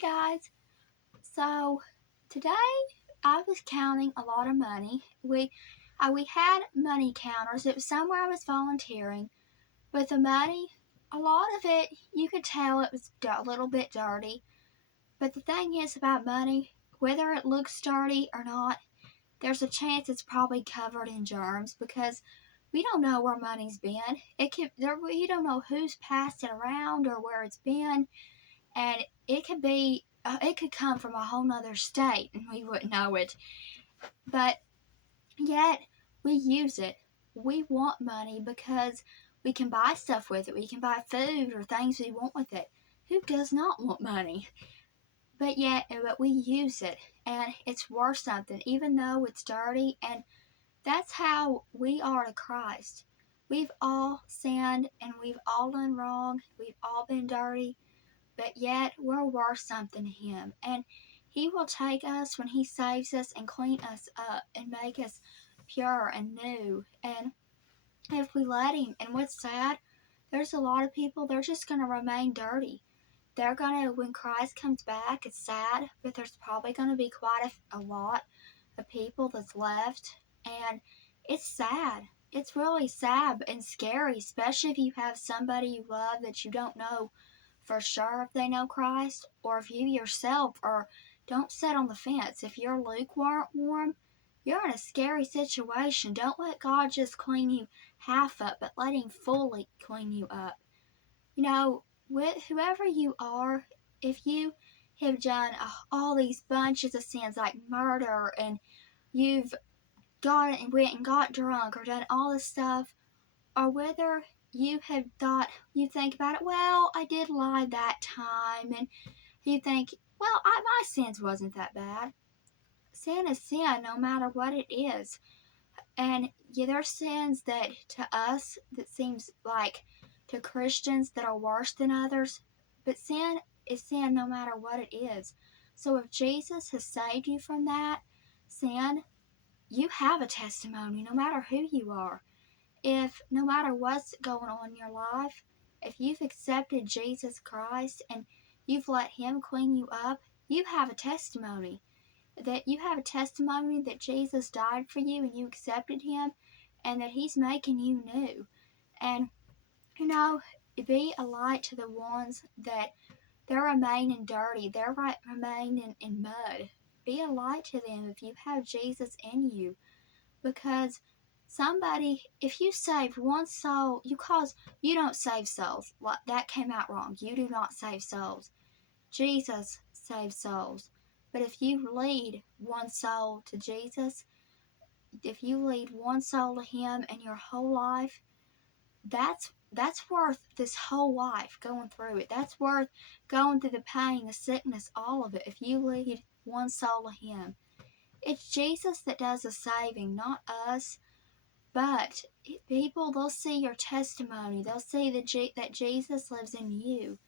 Guys, so today I was counting a lot of money. We had money counters. It was somewhere I was volunteering, but the money, a lot of it, you could tell it was a little bit dirty. But the thing is about money, whether it looks dirty or not, there's a chance it's probably covered in germs because we don't know where money's been. We don't know who's passed it around or where it's been, and it could come from a whole nother state and we wouldn't know it. But yet we use it. We want money because we can buy stuff with it. We can buy food or things we want with it. Who does not want money? But we use it, and it's worth something, even though it's dirty. And that's how we are to Christ. We've all sinned and we've all done wrong. We've all been dirty, but yet we're worth something to Him. And He will take us when He saves us and clean us up and make us pure and new. And if we let Him, and what's sad, there's a lot of people, they're just going to remain dirty. When Christ comes back, it's sad, but there's probably going to be quite a lot of people that's left. And it's sad. It's really sad and scary, especially if you have somebody you love that you don't know for sure if they know Christ, or if you yourself are don't sit on the fence. If you're lukewarm, you're in a scary situation. Don't let God just clean you half up, but let Him fully clean you up. You know, with whoever you are, if you have done all these bunches of sins like murder, and you've went and got drunk or done all this stuff, or whether you think about it, well, I did lie that time, and you think, well, my sins wasn't that bad. Sin is sin, no matter what it is. And yeah, there's sins that to us that seems like to Christians that are worse than others, but sin is sin no matter what it is. So if Jesus has saved you from that sin, you have a testimony no matter who you are. If no matter what's going on in your life, if you've accepted Jesus Christ and you've let Him clean you up, you have a testimony. That Jesus died for you and you accepted Him, and that He's making you new. And you know, be a light to the ones that they're remaining dirty, they're remaining in mud. Be a light to them if you have Jesus in you, because if you save one soul, you don't save souls. That came out wrong. You do not save souls. Jesus saves souls. But if you lead one soul to Jesus, if you lead one soul to Him in your whole life, that's worth this whole life going through it. That's worth going through the pain, the sickness, all of it. If you lead one soul to Him, it's Jesus that does the saving, not us. But people, they'll see your testimony. They'll see that Jesus lives in you.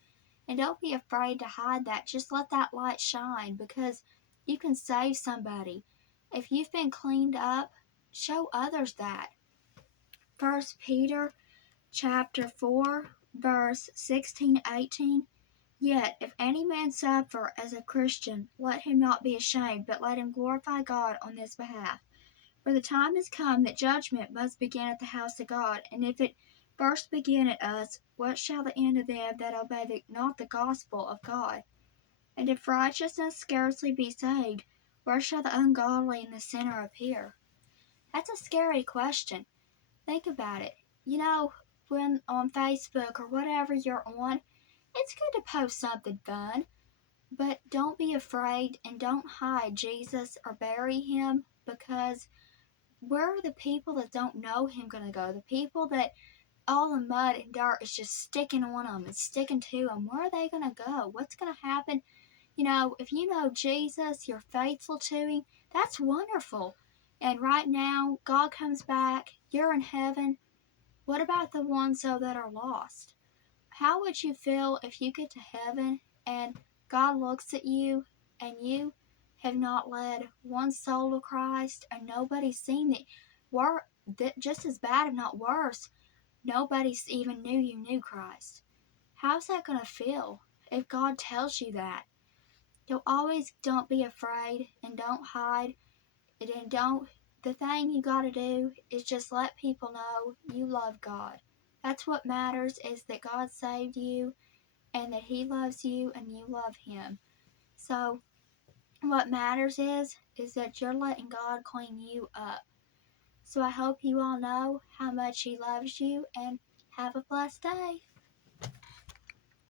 And don't be afraid to hide that. Just let that light shine, because you can save somebody. If you've been cleaned up, show others that. 1 Peter chapter 4, verse 16-18. Yet, if any man suffer as a Christian, let him not be ashamed, but let him glorify God on this behalf. For the time is come that judgment must begin at the house of God. And if it first begin at us, what shall the end of them that obey not the gospel of God? And if righteousness scarcely be saved, where shall the ungodly and the sinner appear? That's a scary question. Think about it. You know, when on Facebook or whatever you're on, it's good to post something fun, but don't be afraid and don't hide Jesus or bury Him, because where are the people that don't know Him going to go? The people that all the mud and dirt is just sticking on them and sticking to them. Where are they going to go? What's going to happen? You know, if you know Jesus, you're faithful to Him, that's wonderful. And right now, God comes back, you're in heaven. What about the ones, though, that are lost? How would you feel if you get to heaven and God looks at you and you have not led one soul to Christ, and nobody's seen it? Just as bad, if not worse, nobody's even knew you knew Christ. How's that going to feel if God tells you that? You'll always don't be afraid and don't hide and don't. The thing you gotta do is just let people know you love God. That's what matters, is that God saved you and that He loves you and you love Him. So what matters is that you're letting God clean you up. So I hope you all know how much He loves you, and have a blessed day.